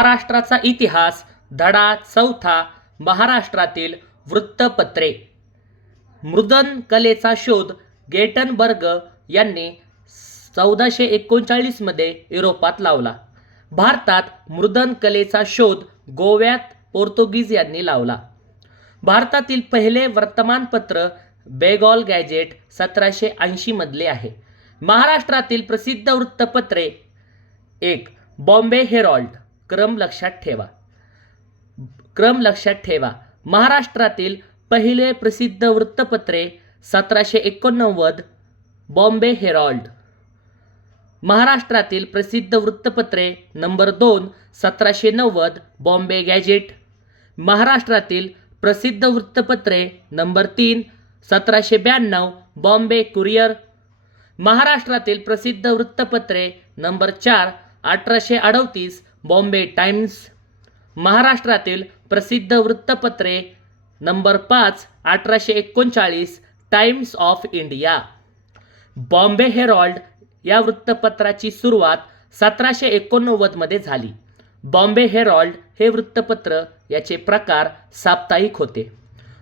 महाराष्ट्राचा इतिहास धडा चौथा. महाराष्ट्रातील वृत्तपत्रे. मृदन कलेचा शोध गेटनबर्ग यांनी 1439 मध्ये युरोपात लावला. भारतात मृदन कलेचा शोध गोव्यात पोर्तुगीज यांनी लावला. भारतातील पहिले वर्तमानपत्र बेंगॉल गॅझेट 1780 मधले आहे. महाराष्ट्रातील प्रसिद्ध वृत्तपत्रे. 1. बॉम्बे हेरॉल्ड. क्रम लक्षात ठेवा. महाराष्ट्रातील पहिले प्रसिद्ध वृत्तपत्रे 1789 बॉम्बे हेरॉल्ड. महाराष्ट्रातील प्रसिद्ध वृत्तपत्रे नंबर 2 1790 बॉम्बे गॅझेट. महाराष्ट्रातील प्रसिद्ध वृत्तपत्रे नंबर 3 1792 बॉम्बे कुरिअर. महाराष्ट्रातील प्रसिद्ध वृत्तपत्रे नंबर 4 1838 बॉम्बे टाइम्स. महाराष्ट्रातील प्रसिद्ध वृत्तपत्रे number 5 1839 times of India. Bombay Harold या वृत्तपत्राची सुरुवात 1789 मध्ये झाली. बॉम्बे हेरॉल्ड हे वृत्तपत्र याचे प्रकार साप्ताहिक होते.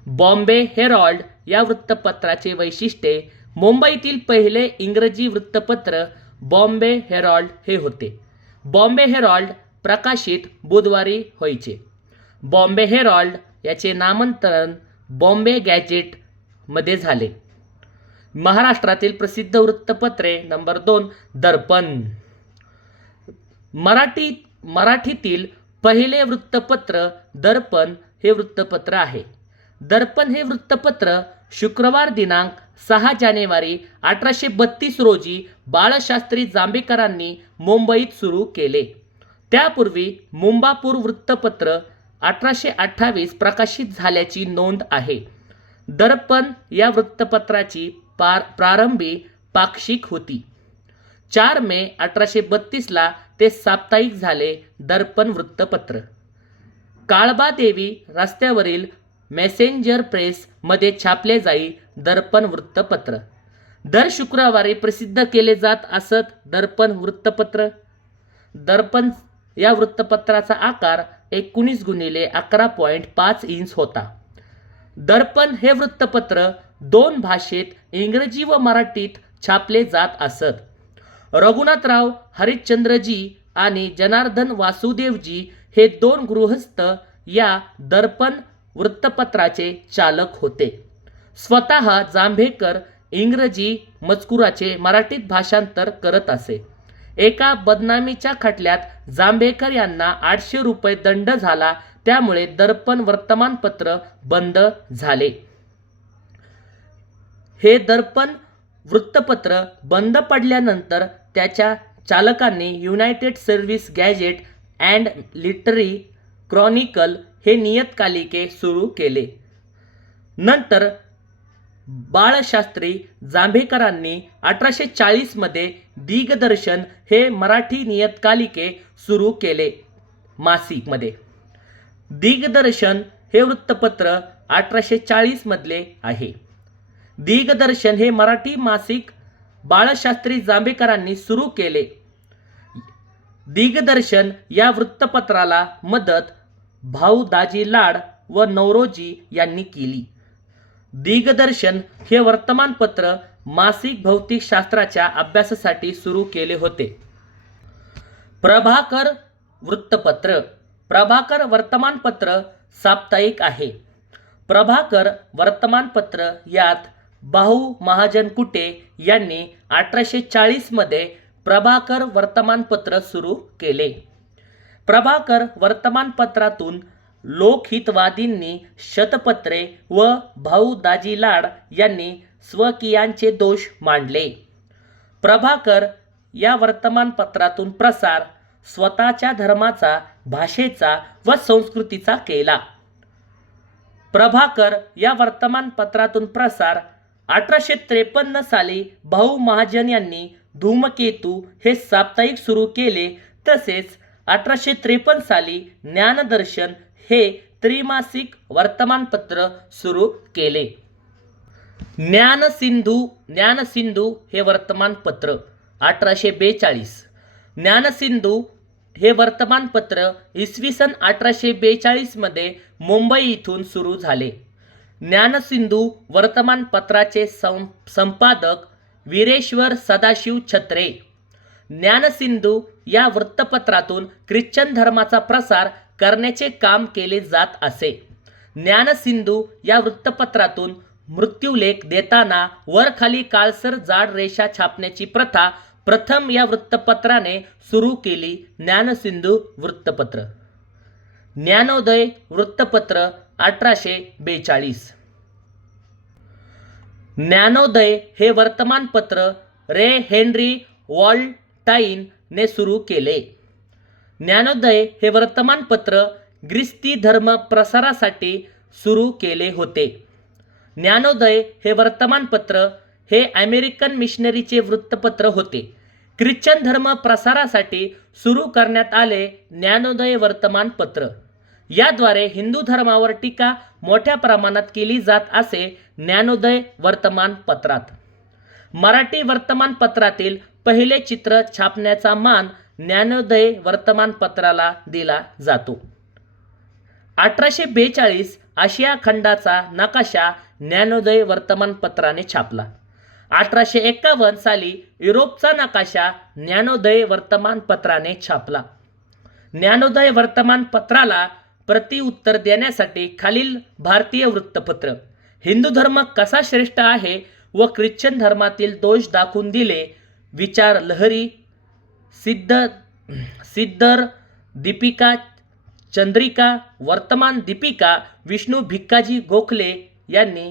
बॉम्बे हेरॉल्ड या वृत्तपत्राचे वैशिष्ट्ये. मुंबईतील पहिले इंग्रजी वृत्तपत्र बॉम्बे हेरॉल्ड हे होते. बॉम्बे हेरॉल्ड प्रकाशित बुधवारी व्हायचे. बॉम्बे हेरॉल्ड याचे नामांतरण बॉम्बे गॅझेट मध्ये झाले. महाराष्ट्रातील प्रसिद्ध वृत्तपत्रे नंबर 2 दर्पण. मराठीतील पहिले वृत्तपत्र दर्पण हे वृत्तपत्र आहे. दर्पण हे वृत्तपत्र शुक्रवार दिनांक 6 जानेवारी 1832 रोजी बाळशास्त्री जांभेकरांनी मुंबईत सुरू केले. त्यापूर्वी मुंबापूर वृत्तपत्र 1828 प्रकाशित झाल्याची नोंद आहे. दर्पण या वृत्तपत्राची प्रारंभी पाक्षिक होती. 4 मे 1832 ते साप्ताहिक झाले. दर्पण वृत्तपत्र काळबादेवी रस्त्यावरील मेसेंजर प्रेस मध्ये छापले जाई. दर्पण वृत्तपत्र दर शुक्रवारी प्रसिद्ध केले जात असत. दर्पण वृत्तपत्र. दर्पण या वृत्तपत्राचा आकार 19x11.5 इंच होता. दर्पण हे वृत्तपत्र 2 भाषेत इंग्रजी व मराठीत छापले जात असत. रघुनाथराव हरिश्चंद्रजी आणि जनार्दन वासुदेवजी हे 2 गृहस्थ या दर्पण वृत्तपत्राचे चालक होते. स्वतः जांभेकर इंग्रजी मजकुराचे मराठीत भाषांतर करत असे. एका बदनामीच्या खटल्यात जांभेकर यांना 800 रुपये दंड झाला. त्यामुळे दर्पण वर्तमानपत्र बंद झाले. हे दर्पण वृत्तपत्र बंद पडल्यानंतर त्याच्या चालकांनी United service gadget and literary Chronicle हे नियतकालिके सुरू केले. नंतर बाळशास्त्री जांभेकरांनी 1840 मध्ये दिग्दर्शन हे मराठी नियतकालिके सुरू केले. मासिक मध्ये दिग्दर्शन हे वृत्तपत्र 1840 मधले आहे. दिग्दर्शन हे मराठी मासिक बाळशास्त्री जांभेकरांनी सुरू केले. दिग्दर्शन या वृत्तपत्राला मदत भाऊ दाजी लाड व नवरोजी यांनी केली. दिग्दर्शन हे वर्तमानपत्र मासिक भौतिकशास्त्राच्या अभ्यासासाठी सुरू केले होते. प्रभाकर वृत्तपत्र. प्रभाकर वर्तमानपत्र साप्ताहिक आहे. प्रभाकर वर्तमानपत्र यात भाऊ महाजन कुटे यांनी 1840 मध्ये प्रभाकर वर्तमानपत्र सुरू केले. प्रभाकर वर्तमानपत्रातून लोकहितवादींनी शतपत्रे व भाऊ दाजी लाड यांनी स्वकीयांचे दोष मांडले. प्रभाकर या वर्तमानपत्रातून प्रसार स्वतःच्या धर्माचा, भाषेचा व संस्कृतीचा केला. प्रभाकर या वर्तमानपत्रातून प्रसार 1853 साली भाऊ महाजन यांनी धूमकेतू हे साप्ताहिक सुरू केले. तसेच 1853 साली ज्ञानदर्शन हे त्रिमासिक वर्तमानपत्र सुरू केले. ज्ञानसिंधू हे वर्तमानपत्र 1842. ज्ञानसिंधू हे वर्तमानपत्र इसवी सन 1842 मध्ये मुंबई इथून सुरू झाले. ज्ञानसिंधू वर्तमानपत्राचे संपादक वीरेश्वर सदाशिव छत्रे. ज्ञानसिंधू या वृत्तपत्रातून ख्रिश्चन धर्माचा प्रसार करण्याचे काम केले जात असे. ज्ञानसिंधू या वृत्तपत्रातून मृत्यूलेख देताना वरखाली काळसर जाड रेषा छापण्याची प्रथा प्रथम या वृत्तपत्राने सुरू केली. ज्ञानसिंधू वृत्तपत्र. ज्ञानोदय वृत्तपत्र 1842. ज्ञानोदय हे वर्तमानपत्र रे हेनरी वॉल्टाईन ने सुरू केले. ज्ञानोदय हे वर्तमानपत्र ख्रिस्ती धर्म प्रसारासाठी सुरू केले होते. ज्ञानोदय हे वर्तमानपत्र हे अमेरिकन मिशनरीचे वृत्तपत्र होते. ख्रिश्चन धर्म प्रसारासाठी सुरू करण्यात आले ज्ञानोदय वर्तमानपत्र. याद्वारे हिंदू धर्मावर टीका मोठ्या प्रमाणात केली जात असे. ज्ञानोदय वर्तमानपत्रात मराठी वर्तमानपत्रातील पहिले चित्र छापण्याचा मान ज्ञानोदय वर्तमानपत्राला दिला जातो. 1842 आशिया खंडाचा नकाशा ज्ञानोदय वर्तमानपत्राने छापला. 1851 साली युरोपचा नकाशा ज्ञानोदय वर्तमानपत्राने छापला. ज्ञानोदय वर्तमानपत्राला प्रतिउत्तर देण्यासाठी खालील भारतीय वृत्तपत्र, हिंदू धर्म कसा श्रेष्ठ आहे व ख्रिश्चन धर्मातील दोष दाखवून दिले, विचार लहरी, सिद्धर दीपिका, चंद्रिका, वर्तमान दीपिका, विष्णू भिक्काजी गोखले यांनी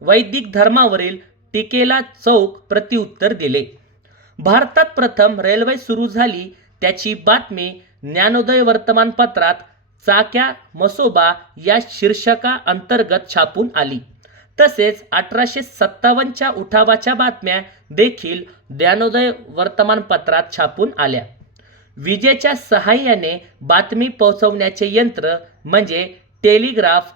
वैदिक धर्मावरील टीकेला चोख प्रतिउत्तर दिले. भारतात प्रथम रेल्वे सुरू झाली त्याची बातमी ज्ञानोदय वर्तमानपत्रात चाक्या मसोबा या शीर्षका अंतर्गत छापून आली. तसेच 1857च्या उठावाच्या बातम्या देखील ज्ञानोदय वर्तमानपत्रात छापून आल्या. विजेच्या सहाय्याने बातमी पोहोचवण्याचे यंत्र म्हणजे टेलिग्राफ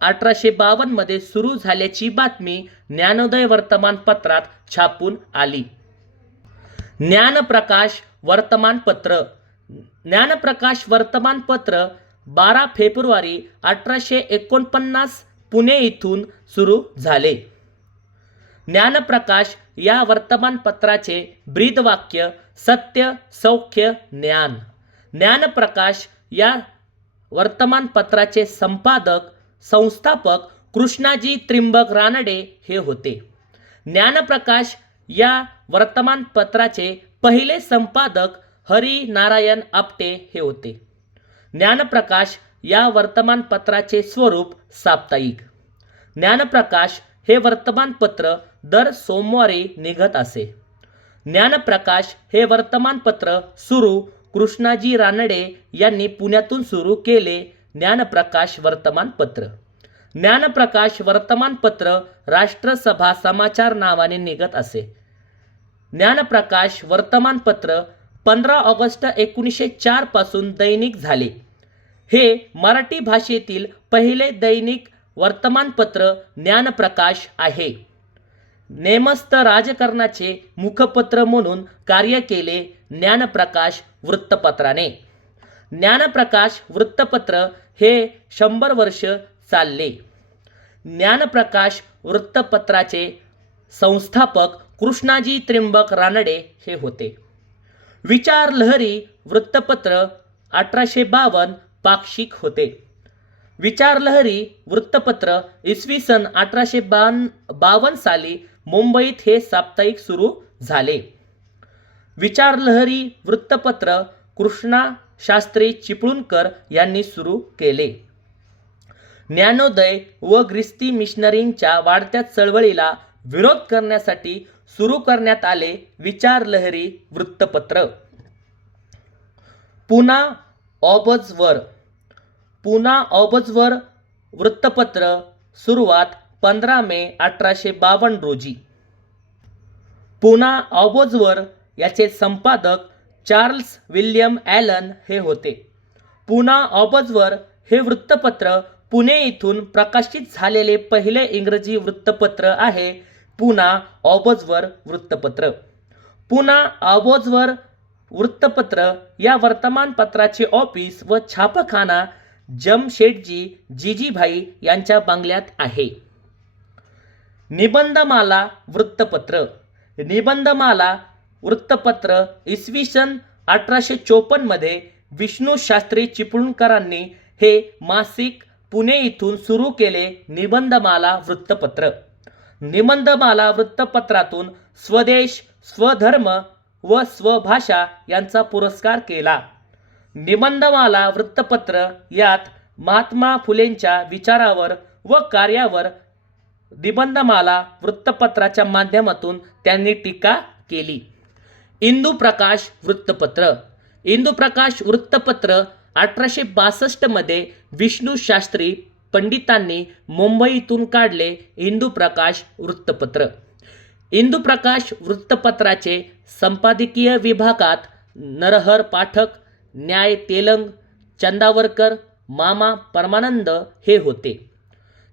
1852 मध्ये सुरू झाल्याची बातमी ज्ञानोदय वर्तमानपत्रात छापून आली. ज्ञानप्रकाश वर्तमानपत्र. ज्ञानप्रकाश वर्तमानपत्र 12 फेब्रुवारी 1849 पुणे येथून सुरू झाले. ज्ञानप्रकाश या वर्तमानपत्राचे ब्रीदवाक्य सत्य, सौख्य, ज्ञान. ज्ञानप्रकाश या वर्तमानपत्राचे संस्थापक कृष्णाजी त्रिंबक रानडे हे होते. ज्ञानप्रकाश या वर्तमानपत्राचे पहिले संपादक हरी नारायण आपटे हे होते. ज्ञानप्रकाश या वर्तमानपत्राचे स्वरूप साप्ताहिक. ज्ञानप्रकाश हे वर्तमानपत्र दर सोमवारी निघत असे. ज्ञानप्रकाश हे वर्तमानपत्र सुरू कृष्णाजी रानडे यांनी पुण्यातून सुरू केले. ज्ञानप्रकाश वर्तमानपत्र. ज्ञानप्रकाश वर्तमानपत्र राष्ट्रसभा समाचार नावाने निघत असे. ज्ञानप्रकाश वर्तमानपत्र 15 ऑगस्ट 1904 पासून दैनिक झाले. हे मराठी भाषेतील पहिले दैनिक वर्तमानपत्र ज्ञानप्रकाश आहे. नेमस्त राजकारणाचे मुखपत्र म्हणून कार्य केले ज्ञानप्रकाश वृत्तपत्राने. ज्ञानप्रकाश वृत्तपत्र हे 100 वर्ष चालले. ज्ञानप्रकाश वृत्तपत्राचे संस्थापक कृष्णाजी त्रिंबक रानडे हे होते. विचार लहरी वृत्तपत्र 1852 पाक्षिक होते. विचार लहरी वृत्तपत्र इसवी सन 1852 साली मुंबईत हे साप्ताहिक सुरू झाले. विचार लहरी वृत्तपत्र कृष्णा शास्त्री चिपळूणकर यांनी सुरू केले. ज्ञानोदय व ख्रिस्ती मिशनरींच्या वाढत्या चळवळीला विरोध करण्यासाठी सुरू करण्यात आले विचार लहरी वृत्तपत्र. पुना ऑबझर्वर. पुना ऑबझर्वर वृत्तपत्र सुरुवात 15 मे 1852 रोजी. पुना ऑबझर्वर याचे संपादक चार्ल्स विल्यम ॲलन हे होते. पुना ऑबझर्वर हे वृत्तपत्र पुणे येथून प्रकाशित झालेले पहिले इंग्रजी वृत्तपत्र आहे. पुना ऑबझर्वर वृत्तपत्र. पुना ऑबझर्वर वृत्तपत्र या वर्तमानपत्राचे ऑफिस व छापखाना जमशेटजी जिजीभाई यांच्या बंगल्यात आहे. निबंधमाला वृत्तपत्र. निबंधमाला वृत्तपत्र इसवी सन 1854 मध्ये विष्णू शास्त्री चिपळूणकरांनी हे मासिक पुणे इथून सुरू केले. निबंधमाला वृत्तपत्र. निबंधमाला वृत्तपत्रातून स्वदेश, स्वधर्म व स्वभाषा यांचा पुरस्कार केला. निबंधमाला वृत्तपत्र यात महात्मा फुलेंच्या विचारावर व कार्यावर निबंधमाला वृत्तपत्राच्या माध्यमातून त्यांनी टीका केली. इंदुप्रकाश वृत्तपत्र. इंदुप्रकाश वृत्तपत्र 1862 मध्ये विष्णू शास्त्री पंडितांनी मुंबईतून काढले. इंदुप्रकाश वृत्तपत्र. इंदुप्रकाश वृत्तपत्राचे संपादकीय विभागात नरहर पाठक, न्याय तेलंग, चंदावरकर, मामा परमानंद हे होते.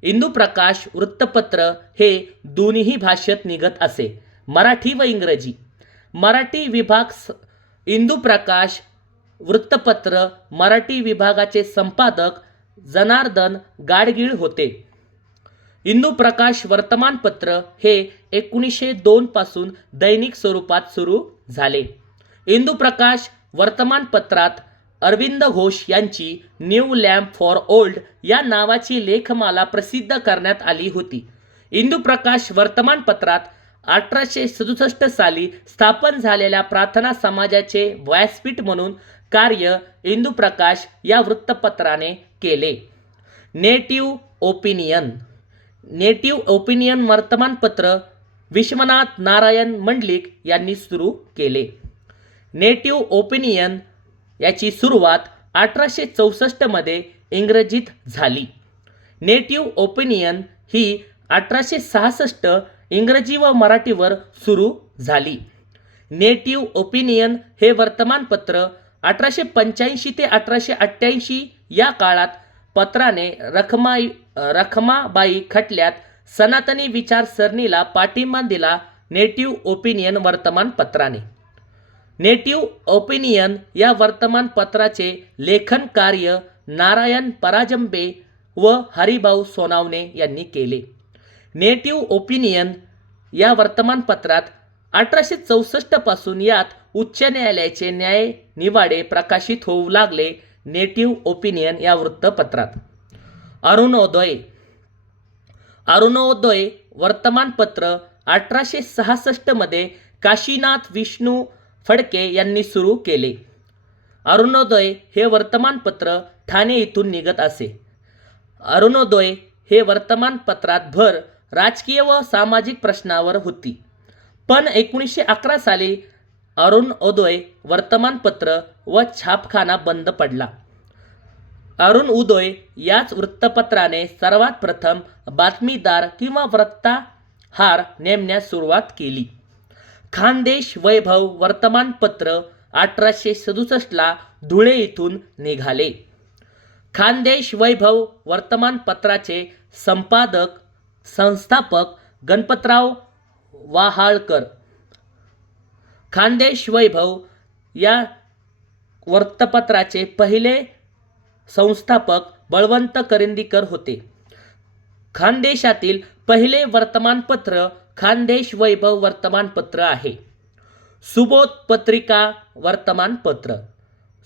इंदुप्रकाश वृत्तपत्र हे दोन्ही भाषेत निघत असे, मराठी व इंग्रजी. मराठी विभाग इंदुप्रकाश वृत्तपत्र मराठी विभागाचे संपादक जनार्दन गाडगीळ होते. इंदुप्रकाश वर्तमानपत्र हे 1902 पासून दैनिक स्वरूपात सुरू झाले. इंदुप्रकाश वर्तमानपत्रात अरविंद घोष यांची न्यू लॅम्प फॉर ओल्ड या नावाची लेखमाला प्रसिद्ध करण्यात आली होती. इंदुप्रकाश वर्तमानपत्रात 1867 साली स्थापन झालेल्या प्रार्थना समाजाचे व्यासपीठ म्हणून कार्य इंदुप्रकाश या वृत्तपत्राने केले. Native opinion. नेटिव्ह ओपिनियन वर्तमानपत्र विश्वनाथ नारायण मंडलिक यांनी सुरू केले. नेटिव्ह ओपिनियन याची सुरुवात 1864 मध्ये इंग्रजीत झाली. नेटिव्ह ओपिनियन ही 1866 इंग्रजी व मराठीवर सुरू झाली. नेटिव्ह ओपिनियन हे वर्तमानपत्र 1885 ते 1888 या काळात पत्राने रखमाबाई खटल्यात सनातनी विचारसरणीला पाठिंबा दिला. नेटिव्ह ओपिनियन वर्तमानपत्राने. नेटिव्ह ओपिनियन या वर्तमानपत्राचे लेखन कार्य नारायण पराजंबे व हरिभाऊ सोनावणे यांनी केले. नेटिव्ह ओपिनियन या वर्तमानपत्रात 1864 पासून यात उच्च न्यायालयाचे न्याय निवाडे प्रकाशित होऊ लागले. नेटिव्ह ओपिनियन या वृत्तपत्रात अरुणोदय. अरुणोदय वर्तमानपत्र 1866 मध्ये काशीनाथ विष्णू फडके यांनी सुरू केले. अरुणोदय हे वर्तमानपत्र ठाणे इथून निघत असे. अरुणोदय हे वर्तमानपत्रात भर राजकीय व सामाजिक प्रश्नावर होती. पण 1911 साली अरुणोदय वर्तमानपत्र व छापखाना बंद पडला. अरुणोदय याच वृत्तपत्राने सर्वात प्रथम बातमीदार किंवा वार्ताहर नेमण्यास सुरुवात केली. खानदेश वैभव वर्तमानपत्र 1867 धुळे इथून निघाले. खानदेश वैभव वर्तमानपत्राचे संपादक संस्थापक गणपतराव वाहाळकर. खानदेश वैभव या वृत्तपत्राचे पहिले संस्थापक बळवंत करंदीकर होते. खानदेशातील पहिले वर्तमानपत्र खानदेश वैभव वर्तमानपत्र आहे. सुबोध पत्रिका वर्तमानपत्र.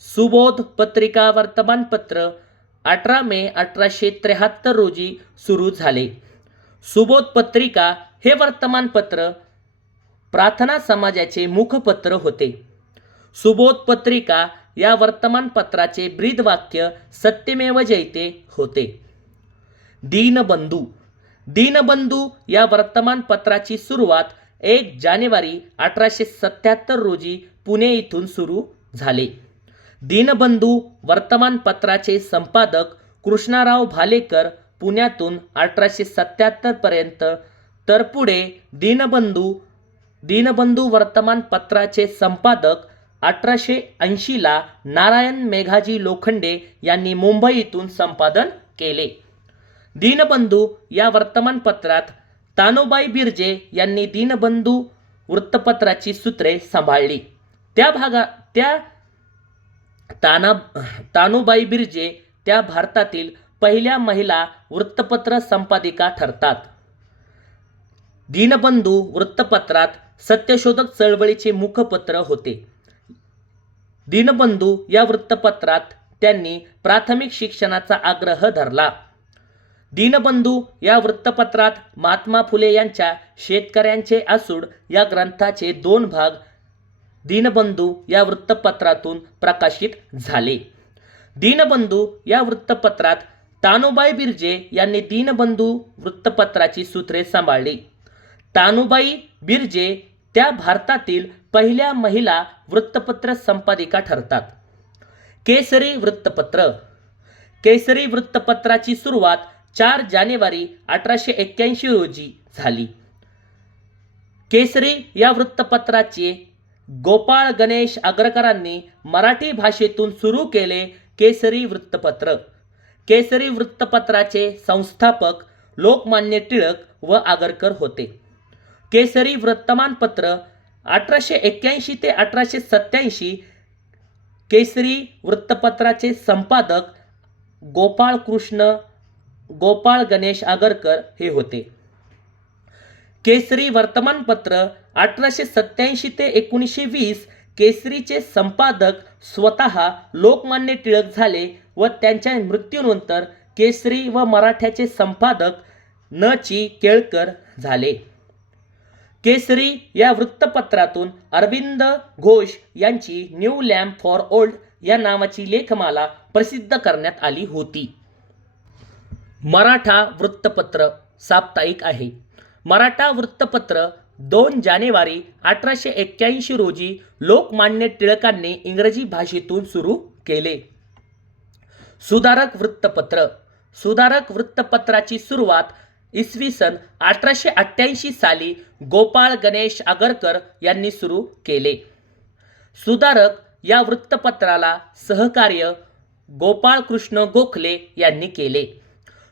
सुबोध पत्रिका वर्तमानपत्र 18 मे 1873 रोजी सुरू झाले. सुबोध पत्रिका हे वर्तमानपत्र प्रार्थना समाजाचे मुखपत्र होते. सुबोध पत्रिका या वर्तमानपत्राचे ब्रीदवाक्य सत्यमेव जयते होते. दीनबंधू. दीनबंधू या वर्तमानपत्राची सुरुवात 1 जानेवारी 1877 रोजी पुणे इथून सुरू झाले. दीनबंधू वर्तमानपत्राचे संपादक कृष्णराव भालेकर पुण्यातून 1877 पर्यंत, तर पुढे दीनबंधू वर्तमानपत्राचे संपादक 1880 ला नारायण मेघाजी लोखंडे यांनी मुंबईतून संपादन केले. दीनबंधू या वर्तमानपत्रात तानोबाई बिर्जे यांनी दीनबंधू वृत्तपत्राची सूत्रे सांभाळली. त्या तानुबाई बिर्जे त्या भारतातील पहिल्या महिला वृत्तपत्र संपादिका ठरतात. दीनबंधू वृत्तपत्रात सत्यशोधक चळवळीचे मुखपत्र होते. दीनबंधू या वृत्तपत्रात त्यांनी प्राथमिक शिक्षणाचा आग्रह धरला. दीनबंधू या वृत्तपत्रात महात्मा फुले यांच्या शेतकऱ्यांचे आसूड या ग्रंथाचे 2 भाग दीनबंधू या वृत्तपत्रातून प्रकाशित झाले. दीनबंधू या वृत्तपत्रात तानुबाई बिर्जे यांनी दीनबंधू वृत्तपत्राची सूत्रे सांभाळली. तानुबाई बिर्जे त्या भारतातील पहिल्या महिला वृत्तपत्र संपादिका ठरतात. केसरी वृत्तपत्र. केसरी वृत्तपत्राची सुरुवात 4 जानेवारी 1881 रोजी झाली. केसरी या वृत्तपत्राचे गोपाळ गणेश आगरकरांनी मराठी भाषेतून सुरू केले. केसरी वृत्तपत्र. केसरी वृत्तपत्राचे संस्थापक लोकमान्य टिळक व आगरकर होते. केसरी वर्तमानपत्र 1881 ते 1887. केसरी वृत्तपत्राचे संपादक गोपाळ गणेश आगरकर हे होते. केसरी वर्तमानपत्र 1887 ते 1920. केसरीचे संपादक स्वतः लोकमान्य टिळक झाले व त्यांच्या मृत्यूनंतर केसरी व मराठ्याचे संपादक न.चि. केळकर झाले. केसरी या वृत्तपत्रातून अरविंद घोष यांची न्यू लॅम्प फॉर ओल्ड या नावाची लेखमाला प्रसिद्ध करण्यात आली होती. मराठा वृत्तपत्र साप्ताहिक आहे. मराठा वृत्तपत्र 2 जानेवारी 1881 रोजी लोकमान्य टिळकांनी इंग्रजी भाषेतून सुरू केले. सुधारक वृत्तपत्र. सुधारक वृत्तपत्राची सुरुवात इसवी सन 1888 साली गोपाळ गणेश आगरकर यांनी सुरू केले. सुधारक या वृत्तपत्राला सहकार्य गोपाळकृष्ण गोखले यांनी केले.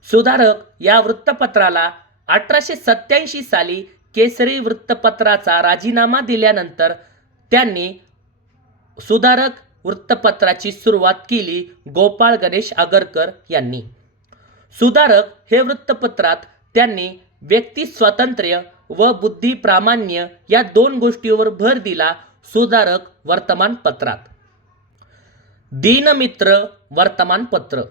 सुधारक या वृत्तपत्राला 1887 साली केसरी वृत्तपत्राचा राजीनामा दिल्यानंतर त्यांनी सुधारक वृत्तपत्राची सुरुवात केली गोपाळ गणेश आगरकर यांनी. सुधारक हे वृत्तपत्रात त्यांनी व्यक्ती स्वातंत्र्य व बुद्धी प्रामाण्य या 2 गोष्टींवर भर दिला. सुधारक वर्तमानपत्रात दीनमित्र वर्तमानपत्र.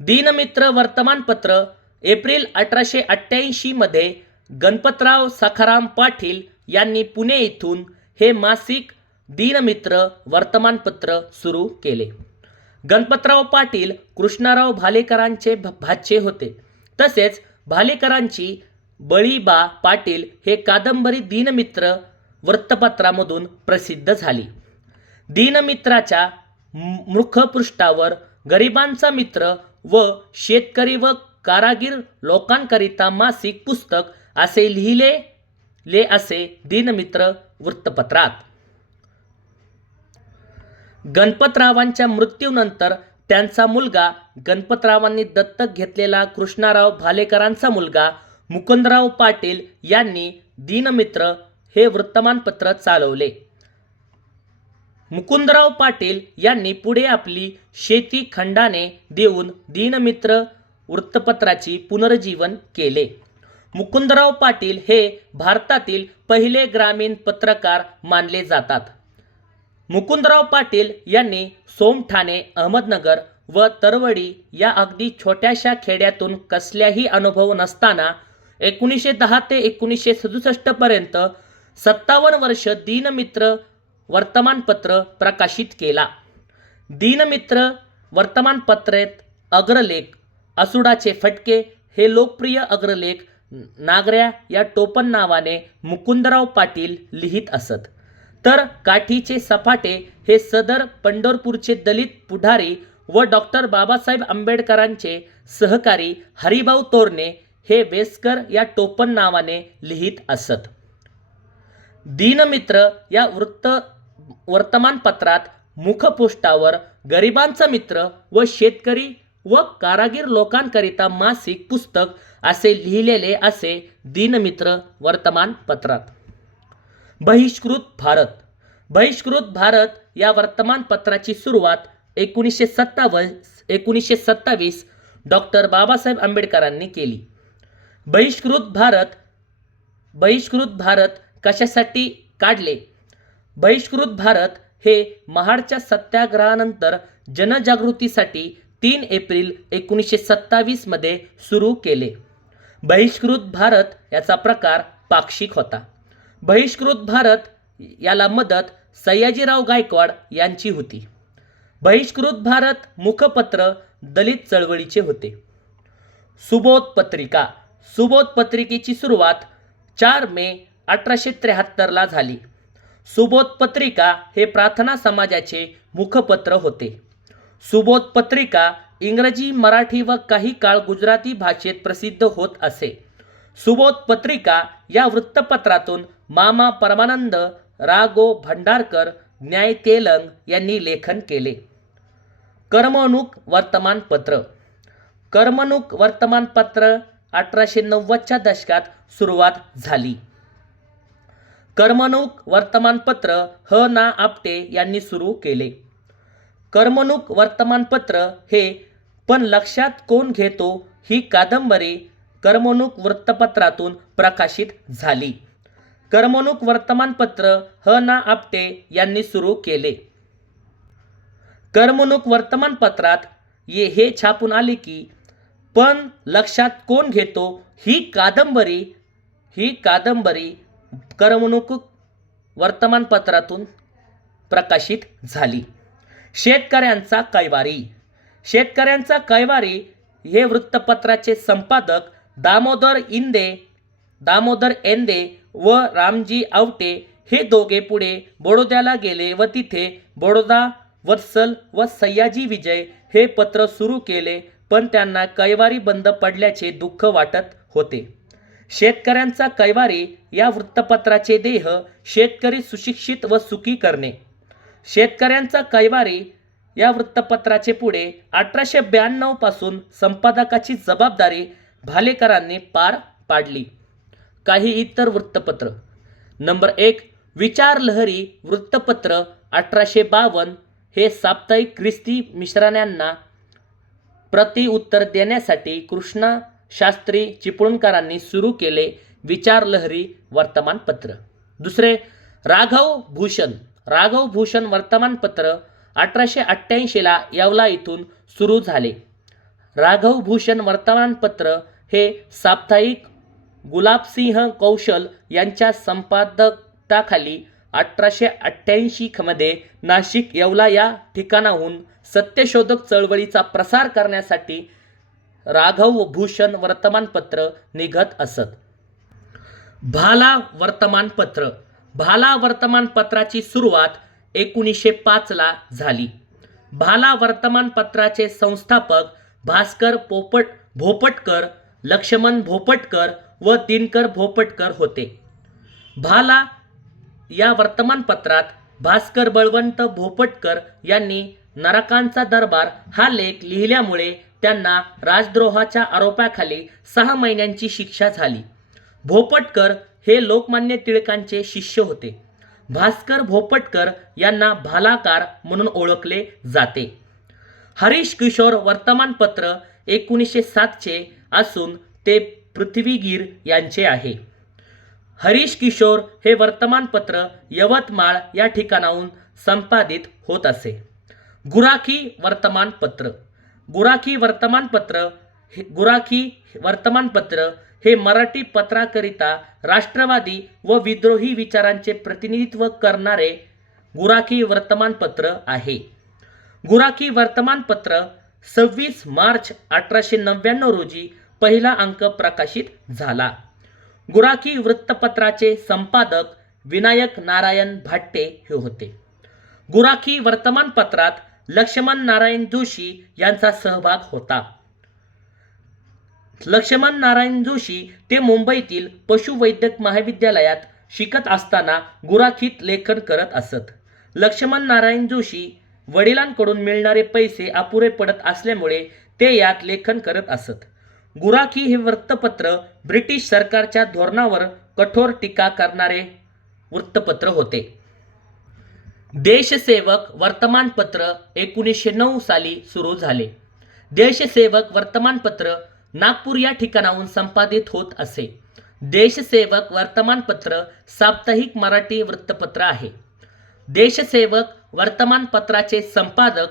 दीनमित्र वर्तमानपत्र एप्रिल 1888 मध्ये गणपतराव सखाराम पाटील यांनी पुणे येथून हे मासिक दीनमित्र वर्तमानपत्र सुरू केले. गणपतराव पाटील कृष्णराव भालेकरांचे भाचे होते. तसेच भालेकरांची बळीबा पाटील हे कादंबरी दीनमित्र वृत्तपत्रामधून प्रसिद्ध झाली. दीनमित्राच्या मुखपृष्ठावर गरिबांचा मित्र व शेतकरी व कारागीर लोकांकरिता मासिक पुस्तक असे लिहिले असे दीनमित्र वृत्तपत्रात. गणपतरावांच्या मृत्यूनंतर त्यांचा मुलगा गणपतरावांनी दत्तक घेतलेला कृष्णराव भालेकरांचा मुलगा मुकुंदराव पाटील यांनी दीनमित्र हे वृत्तमानपत्र चालवले. मुकुंदराव पाटील यांनी पुढे आपली शेती खंडाने देऊन दीनमित्र वृत्तपत्राची पुनरुज्जीवन केले. मुकुंदराव पाटील हे भारतातील पहिले ग्रामीण पत्रकार मानले जातात. मुकुंदराव पाटील यांनी सोमठाणे, अहमदनगर व तरवडी या अगदी छोट्याशा खेड्यातून कसल्याही अनुभव नसताना 1910 ते 1967 पर्यंत 57 वर्ष दीनमित्र वर्तमानपत्र प्रकाशित केला. दीनमित्र वर्तमानपत्रात अग्रलेख आसूडाचे फटके हे लोकप्रिय अग्रलेख नागऱ्या या टोपण नावाने मुकुंदराव पाटील लिहित असत. तर काठीचे सपाटे हे सदर पंढरपूरचे दलित पुढारी व डॉक्टर बाबासाहेब आंबेडकरांचे सहकारी हरिभाऊ तोरणे हे वेस्कर या टोपण नावाने लिहित असत. दीनमित्र या वर्तमानपत्रात मुखपृष्ठावर गरिबांचा मित्र व शेतकरी व कारागीर लोकांकरिता मासिक पुस्तक असे लिहिलेले असे दीनमित्र वर्तमानपत्रात. बहिष्कृत भारत. बहिष्कृत भारत या वर्तमानपत्राची सुरुवात 1927 डॉक्टर बाबासाहेब आंबेडकरांनी केली. बहिष्कृत भारत कशासाठी काढले? बहिष्कृत भारत हे महाडच्या सत्याग्रहानंतर जनजागृतीसाठी 3 एप्रिल 1927 मध्ये सुरू केले. बहिष्कृत भारत याचा प्रकार पाक्षिक होता. बहिष्कृत भारत याला मदत सयाजीराव गायकवाड यांची होती. बहिष्कृत भारत मुखपत्र दलित चळवळीचे होते. सुबोध पत्रिकेची सुरुवात 4 मे 1873 झाली. सुबोध पत्रिका हे प्रार्थना समाजाचे मुखपत्र होते. सुबोध पत्रिका इंग्रजी, मराठी व काही काळ गुजराती भाषेत प्रसिद्ध होत असे. सुबोध पत्रिका या वृत्तपत्रातून मामा परमानंद, रा.गो. भंडारकर, न्याय तेलंग यांनी लेखन केले. करमणूक वर्तमानपत्र 1890च्या दशकात सुरुवात झाली. करमणूक वर्तमानपत्र ह.ना. आपटे यांनी सुरू केले. करमणूक वर्तमानपत्र हे पण लक्षात कोण घेतो ही कादंबरी करमणूक वृत्तपत्रातून प्रकाशित झाली. करमणूक वर्तमानपत्र ह.ना. आपटे यांनी सुरू केले. करमणूक वर्तमानपत्रात हे छापून आले की पण लक्षात कोण घेतो ही कादंबरी करमणूक वर्तमानपत्रातून प्रकाशित झाली. शेतकऱ्यांचा कैवारी हे वृत्तपत्राचे संपादक दामोदर एंदे व रामजी आवटे हे दोघे पुढे बडोद्याला गेले व तिथे बडोदा वत्सल व सयाजी विजय हे पत्र सुरू केले, पण त्यांना कैवारी बंद पडल्याचे दुःख वाटत होते. शेतकऱ्यांचा कैवारी या वृत्तपत्राचे ध्येय शेतकरी सुशिक्षित व सुखी करणे. शेतकऱ्यांचा कैवारी या वृत्तपत्राचे पुढे 1892 पासून संपादकाची जबाबदारी भालेकरांनी पार पाडली. काही इतर वृत्तपत्र. नंबर 1 विचारलहरी वृत्तपत्र 1852 हे साप्ताहिक ख्रिस्ती मिशनाऱ्यांना प्रति उत्तर देण्यासाठी कृष्णा शास्त्री चिपळूणकरांनी सुरू केले विचारलहरी वर्तमानपत्र. दुसरे राघव भूषण वर्तमानपत्र 1888 येवला इथून सुरू झाले. राघव भूषण वर्तमानपत्र हे साप्ताहिक गुलाबसिंह कौशल यांच्या संपादकत्वाखाली 1888 मध्ये नाशिक येवला या ठिकाणाहून सत्यशोधक चळवळीचा प्रसार करण्यासाठी राघव भूषण वर्तमानपत्र निघत असत. भाला वर्तमानपत्राची सुरुवात 1905 झाली. भाला वर्तमानपत्राचे संस्थापक भास्कर भोपटकर, लक्ष्मण भोपटकर व दिनकर भोपटकर होते. भाला या वर्तमानपत्रात भास्कर बळवंत भोपटकर यांनी नरकांचा दरबार हा लेख लिहिल्यामुळे त्यांना राजद्रोहाच्या आरोपाखाली 6 महिन्यांची शिक्षा झाली. भोपटकर हे लोकमान्य टिळकांचे शिष्य होते. भास्कर भोपटकर यांना भालाकार म्हणून ओळखले जाते. हरीश किशोर वर्तमानपत्र 1907 असून ते पृथ्वीगीर यांचे आहे. हरीश किशोर हे वर्तमानपत्र यवतमाळ या ठिकाणाहून संपादित होत असे. गुराखी वर्तमानपत्र हे मराठी पत्रकारिता राष्ट्रवादी व विद्रोही विचारांचे प्रतिनिधित्व करणारे गुराखी वर्तमानपत्र आहे. गुराखी वर्तमानपत्र 26 मार्च 1899 रोजी पहिला अंक प्रकाशित झाला. गुराखी वृत्तपत्राचे संपादक विनायक नारायण भाट्टे हे होते. गुराखी वर्तमानपत्रात लक्ष्मण नारायण जोशी यांचा सहभाग होता. लक्ष्मण नारायण जोशी ते मुंबईतील पशुवैद्यक महाविद्यालयात शिकत असताना गुराखीत लेखन करत असत. लक्ष्मण नारायण जोशी वडिलांकडून मिळणारे पैसे अपुरे पडत असल्यामुळे ते यात लेखन करत असत. गुराखी हे वृत्तपत्र ब्रिटिश सरकारच्या धोरणावर कठोर टीका करणारे वृत्तपत्र होते. देशसेवक वर्तमानपत्र 1909 साली सुरू झाले. देशसेवक वर्तमानपत्र नागपूर या ठिकाणाहून संपादित होत असे. देशसेवक वर्तमानपत्र साप्ताहिक मराठी वृत्तपत्र आहे. देशसेवक वर्तमानपत्राचे संपादक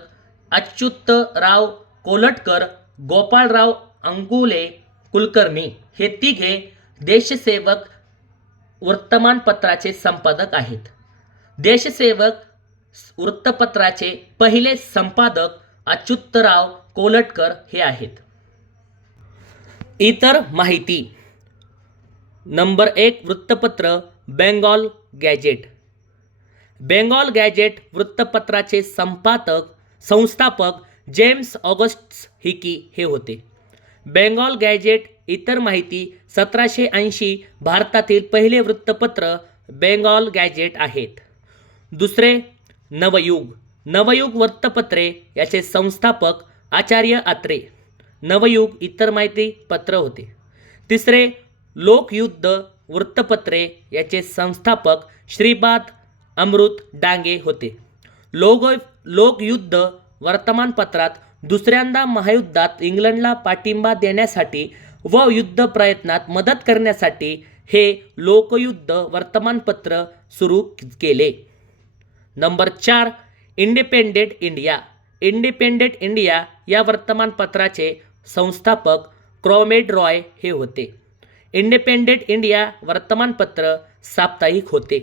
अच्युतराव कोलटकर, गोपाळराव अंगुले कुलकर्णी हे तिघे देशसेवक वर्तमानपत्राचे संपादक आहेत. देशसेवक वृत्तपत्राचे पहिले संपादक अच्युतराव कोलटकर हे आहेत. इतर माहिती. नंबर 1 वृत्तपत्र बेंगॉल गॅजेट. बेंगॉल गॅजेट वृत्तपत्राचे संस्थापक जेम्स ऑगस्ट हिकी हे होते. बेंगॉल गॅजेट इतर माहिती 1780 भारतातील पहिले वृत्तपत्र बेंगॉल गॅजेट आहेत. दुसरे नवयुग. नवयुग वृत्तपत्रे याचे संस्थापक आचार्य आत्रे. नवयुग इतर माहिती पत्र होते. तिसरे लोकयुद्ध वृत्तपत्रे याचे संस्थापक श्रीपाद अमृत डांगे होते. लोकयुद्ध वर्तमानपत्रात दुसऱ्यांदा महायुद्धात इंग्लंडला पाठिंबा देण्यासाठी व युद्ध प्रयत्नात मदत करण्यासाठी हे लोकयुद्ध वर्तमानपत्र सुरू केले. Number 4 independent India. Independent India या वर्तमानपत्राचे संस्थापक क्रॉमेड रॉय हे होते. इंडिपेंडेंट इंडिया वर्तमानपत्र साप्ताहिक होते.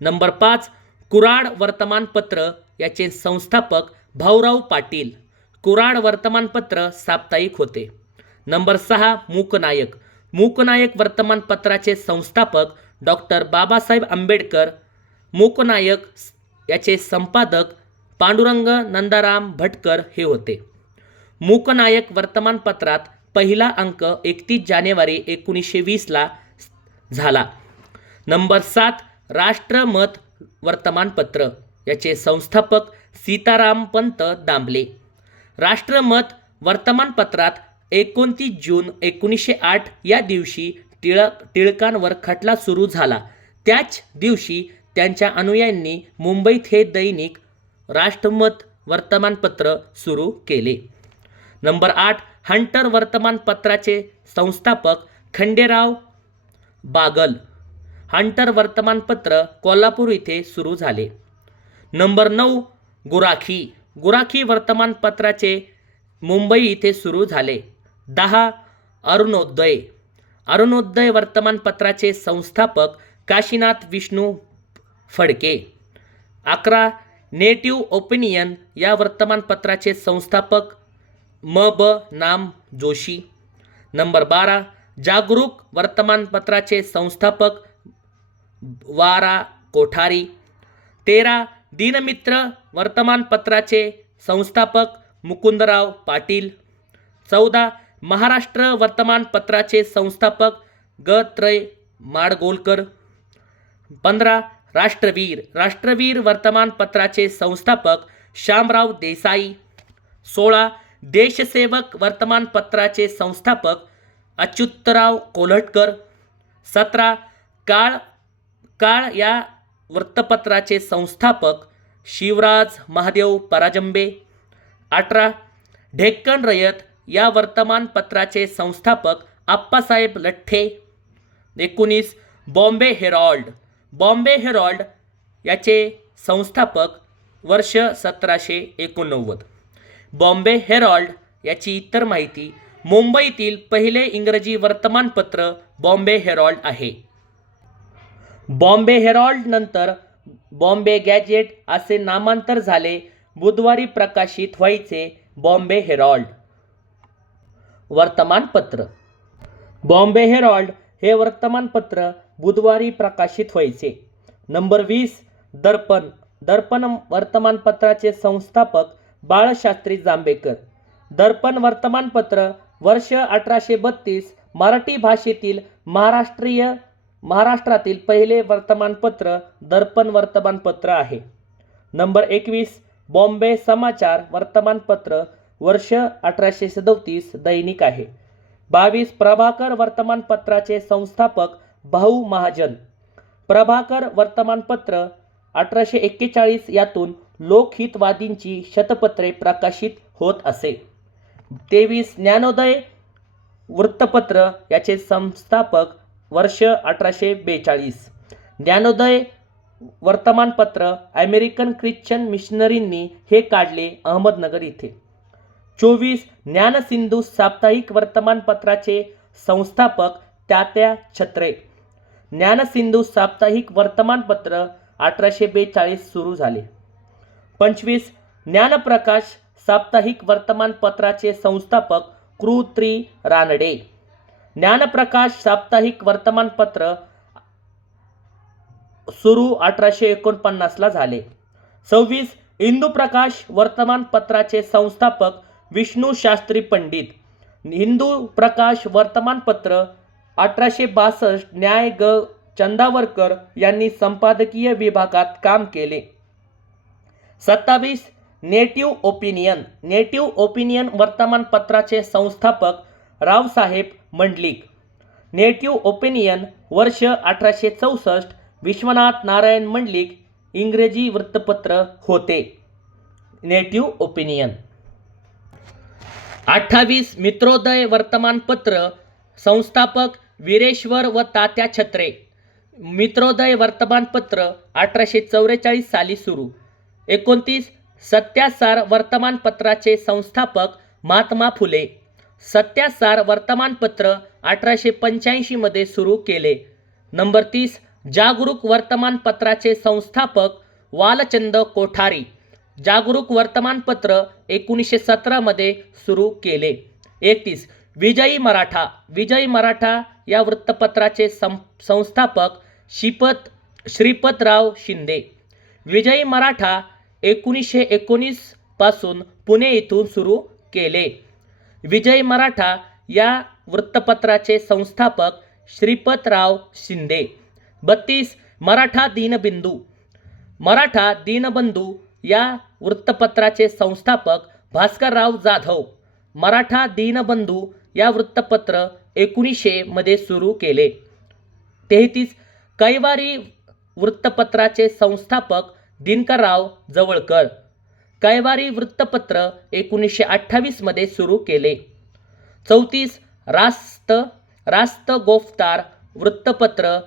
नंबर 5 कुऱ्हाड वर्तमानपत्र याचे संस्थापक भाऊराव पाटील. कुऱ्हाड वर्तमानपत्र साप्ताहिक होते. नंबर 6 मूकनायक. मूकनायक वर्तमानपत्राचे संस्थापक डॉक्टर बाबासाहेब आंबेडकर. मूकनायक याचे संपादक पांडुरंग नंदाराम भटकर हे होते. मूकनायक वर्तमानपत्रात पहिला अंक 31 जानेवारी 1920 झाला. नंबर 7 राष्ट्रमत वर्तमानपत्र याचे संस्थापक सीतारामपंत दामले. राष्ट्रमत वर्तमानपत्रात 29 जून 1908 या दिवशी टिळकांवर खटला सुरू झाला. त्याच दिवशी त्यांच्या अनुयायांनी मुंबईत हे दैनिक राष्ट्रमत वर्तमानपत्र सुरू केले. नंबर 8 हंटर वर्तमानपत्राचे संस्थापक खंडेराव बागल. हंटर वर्तमानपत्र कोल्हापूर येथे सुरू झाले. नंबर 9 गुराखी. गुराखी वर्तमानपत्राचे मुंबई येथे सुरू झाले. 10 अरुणोदय. अरुणोदय वर्तमानपत्राचे संस्थापक काशीनाथ विष्णू फडके. 11 नेटिव्ह ओपिनियन या वर्तमानपत्राचे संस्थापक म.ब. नाम जोशी. नंबर 12 जागरूक वर्तमानपत्राचे संस्थापक वारा कोठारी. 13 दिनमित्र वर्तमानपत्राचे संस्थापक मुकुंदराव पाटील. 14 महाराष्ट्र वर्तमानपत्राचे संस्थापक ग. त्रय माडगोलकर. 15 राष्ट्रवीर. राष्ट्रवीर वर्तमानपत्राचे संस्थापक शामराव देसाई. 16 देशसेवक वर्तमानपत्राचे संस्थापक अच्युतराव कोल्हटकर. 17 काळ या वृत्तपत्राचे संस्थापक शिवराज महादेव पराजंबे. 18 डेक्कन रयत या वर्तमानपत्राचे संस्थापक आप्पासाहेब लठ्ठे. 19 बॉम्बे हेरॉल्ड. बॉम्बे हेरॉल्ड याचे संस्थापक वर्ष 1789. बॉम्बे हेरॉल्ड याची इतर माहिती मुंबईतील पहिले इंग्रजी वर्तमानपत्र बॉम्बे हेरॉल्ड आहे. बॉम्बे हेरॉल्ड नंतर बॉम्बे गॅजेट असे नामांतर झाले. बुधवारी प्रकाशित व्हायचे बॉम्बे हेरॉल्ड वर्तमानपत्र. बॉम्बे हेरॉल्ड हे वर्तमानपत्र बुधवारी प्रकाशित व्हायचे. नंबर 20 दर्पण. दर्पण वर्तमानपत्राचे संस्थापक बाळशास्त्री जांभेकर. दर्पण वर्तमानपत्र वर्ष 1832 मराठी भाषेतील महाराष्ट्रातील पहिले वर्तमानपत्र दर्पण वर्तमानपत्र आहे. नंबर 21 बॉम्बे समाचार वर्तमानपत्र वर्ष 1837 दैनिक आहे. 22 प्रभाकर वर्तमानपत्राचे संस्थापक भाऊ महाजन. प्रभाकर वर्तमानपत्र 1841 यातून लोकहितवादींची शतपत्रे प्रकाशित होत असे. 23 ज्ञानोदय वृत्तपत्र याचे संस्थापक वर्ष 1842. ज्ञानोदय वर्तमानपत्र अमेरिकन ख्रिश्चन मिशनरींनी हे काढले अहमदनगर इथे. 24 ज्ञानसिंधू साप्ताहिक वर्तमानपत्राचे संस्थापक तात्या छत्रे. ज्ञानसिंधू साप्ताहिक वर्तमानपत्र 1842 सुरू झाले. 25 ज्ञानप्रकाश साप्ताहिक वर्तमानपत्राचे संस्थापक कृ. रानडे. ज्ञानप्रकाश साप्ताहिक वर्तमानपत्र सुरू 1849 झाले. 26 हिंदूप्रकाश वर्तमानपत्राचे संस्थापक विष्णू शास्त्री पंडित. हिंदू प्रकाश वर्तमानपत्र 1862 न्याय ग. चंदावरकर यांनी संपादकीय विभागात काम केले. 27 नेटिव्ह ओपिनियन. नेटिव्ह ओपिनियन वर्तमानपत्राचे संस्थापक रावसाहेब मंडलिक. नेटिव्ह ओपिनियन वर्ष 1864 विश्वनाथ नारायण मंडलिक इंग्रजी वृत्तपत्र होते. Native opinion. 28 मित्रोदय वर्तमानपत्र संस्थापक वीरेश्वर व तात्या छत्रे. मित्रोदय वर्तमानपत्र 1844 साली सुरू. 29 सत्यासार वर्तमानपत्राचे संस्थापक महात्मा फुले. सत्यासार वर्तमानपत्र 1885 मध्ये सुरू केले. नंबर 30 जागरूक वर्तमानपत्राचे संस्थापक वालचंद कोठारी. जागरूक वर्तमानपत्र 1917 मध्ये सुरू केले. 31 विजयी मराठा. विजयी मराठा या वृत्तपत्राचे संस्थापक श्रीपतराव शिंदे. विजयी मराठा 1919 पासून पुणे येथून सुरू केले. विजयी मराठा या वृत्तपत्राचे संस्थापक श्रीपतराव शिंदे. 32 मराठा दीनबंधू. मराठा दीनबंधू या वृत्तपत्राचे संस्थापक भास्करराव जाधव. मराठा दीनबंधू या वृत्तपत्र 1900 मध्ये सुरू केले. 33 कैवारी वृत्तपत्राचे संस्थापक दिनकरराव जवळकर. कैवारी वृत्तपत्र 1928 मध्ये सुरू केले. 34 रास्त गोफ्तार वृत्तपत्र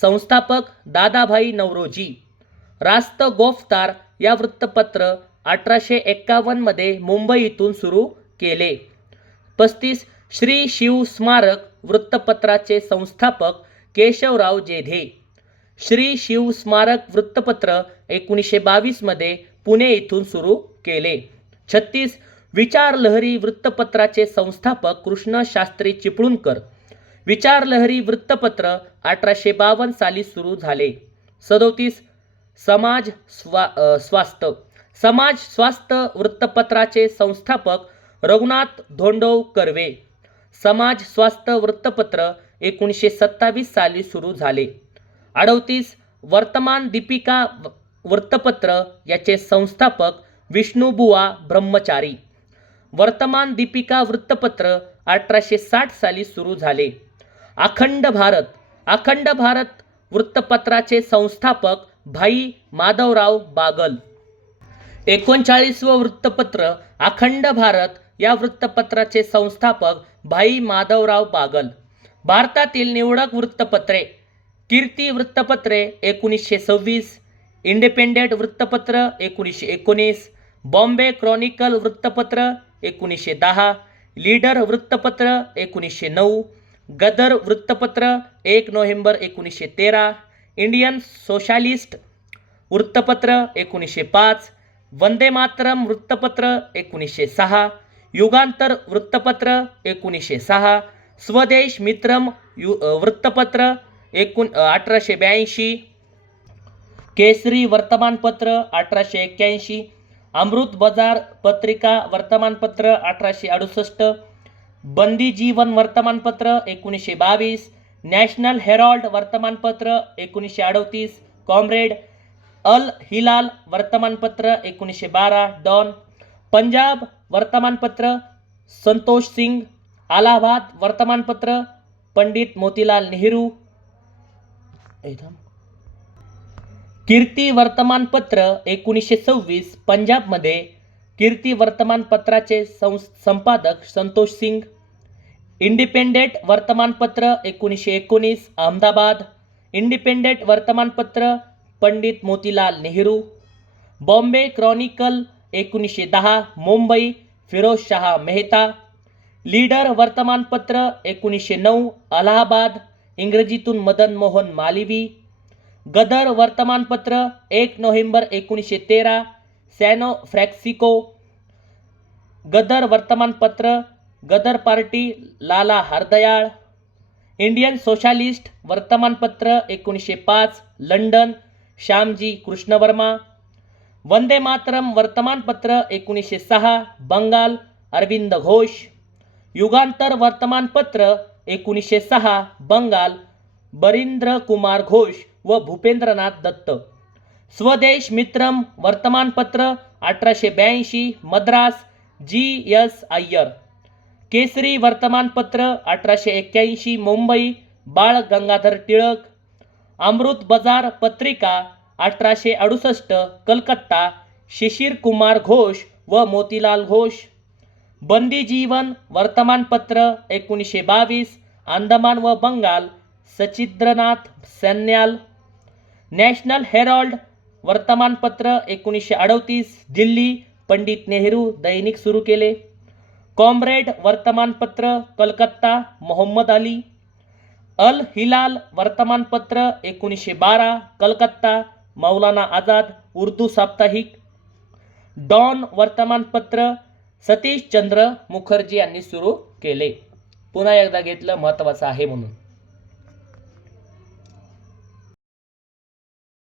संस्थापक दादाभाई नवरोजी. रास्त गोफ्तार या वृत्तपत्र 1851 मध्ये मुंबई येथून सुरू केले. 35 श्री शिव स्मारक वृत्तपत्राचे संस्थापक केशवराव जेधे. श्री शिव स्मारक वृत्तपत्र 1922 मध्ये पुणे येथून सुरू केले. 36 विचारलहरी वृत्तपत्राचे संस्थापक कृष्ण शास्त्री चिपळूणकर. विचारलहरी वृत्तपत्र 1852 साली सुरू झाले. 37 समाज स्वास्थ्य. समाज स्वास्थ्य वृत्तपत्राचे संस्थापक रघुनाथ धोंडो कर्वे. समाज स्वास्थ्य वृत्तपत्र 1927 साली सुरू झाले. 38 वर्तमान दीपिका वृत्तपत्र याचे संस्थापक विष्णुबुवा ब्रह्मचारी. वर्तमान दीपिका वृत्तपत्र 1860 साली सुरू झाले. अखंड भारत. अखंड भारत वृत्तपत्राचे संस्थापक भाई माधवराव बागल. 39वे वृत्तपत्र अखंड भारत या वृत्तपत्राचे संस्थापक भाई माधवराव बागल. भारतातील निवडक वृत्तपत्रे. कीर्ती वृत्तपत्रे 1926. इंडिपेंडेंट वृत्तपत्र 1919. बॉम्बे क्रॉनिकल वृत्तपत्र 1910. लीडर वृत्तपत्र 1909. गदर वृत्तपत्र 1 नोव्हेंबर 1913. इंडियन सोशालिस्ट वृत्तपत्र 1905. वंदे मातरम वृत्तपत्र 1906. युगांतर वृत्तपत्र 1906. स्वदेश मित्रम वृत्तपत्र 1882. केसरी वर्तमानपत्र 1881. अमृत बाजार पत्रिका वर्तमानपत्र 1868. बंदी जीवन वर्तमानपत्र 1922. नॅशनल हेराल्ड वर्तमानपत्र 1938. कॉम्रेड अल हिलाल वर्तमानपत्र 1912. डॉन पंजाब वर्तमानपत्र संतोष सिंग. अलाहाबाद वर्तमानपत्र पंडित मोतीलाल नेहरू. कीर्ती वर्तमानपत्र 1926 पंजाबमध्ये कीर्ती वर्तमानपत्राचे संपादक संतोष सिंग. इंडिपेंडेंट वर्तमानपत्र 1919 अहमदाबाद. इंडिपेंडेंट वर्तमानपत्र पंडित मोतीलाल नेहरू. बॉम्बे क्रॉनिकल 1910 मुंबई फिरोजशाह मेहता. लीडर वर्तमानपत्र 1909 अलाहाबाद इंग्रजीतून मदन मोहन मालवी. गदर वर्तमानपत्र 1 नोव्हेंबर 1913 सॅनो फ्रॅन्सिस्को. गदर वर्तमानपत्र गदर पार्टी लाला हरदयाळ. इंडियन सोशालिस्ट वर्तमानपत्र 1905 लंडन श्यामजी कृष्णवर्मा. वंदे मातरम वर्तमानपत्र 1906 बंगाल अरविंद घोष. युगांतर वर्तमानपत्र 1906 बंगाल बरिंद्र कुमार घोष व भूपेंद्रनाथ दत्त. स्वदेश मित्रम वर्तमानपत्र 1882 मद्रास जी.एस. अय्यर. केसरी वर्तमानपत्र 1881 मुंबई बाळ गंगाधर टिळक. अमृत बाजार पत्रिका 1868 कलकत्ता शिशिर कुमार घोष व मोतीलाल घोष. बंदी जीवन वर्तमानपत्र 1922 अंदमान व बंगाल सचिद्रनाथ सन्याल. नॅशनल हेराल्ड वर्तमानपत्र 1938 दिल्ली पंडित नेहरू दैनिक सुरू केले. कॉम्रेड वर्तमानपत्र कलकत्ता मोहम्मद अली. अल हिलाल वर्तमानपत्र 1912 कलकत्ता मौलाना आझाद उर्दू साप्ताहिक. डॉन वर्तमानपत्र सतीश चंद्र मुखर्जी यांनी सुरू केले. पुन्हा एकदा घेतलं महत्त्वाचं आहे म्हणून.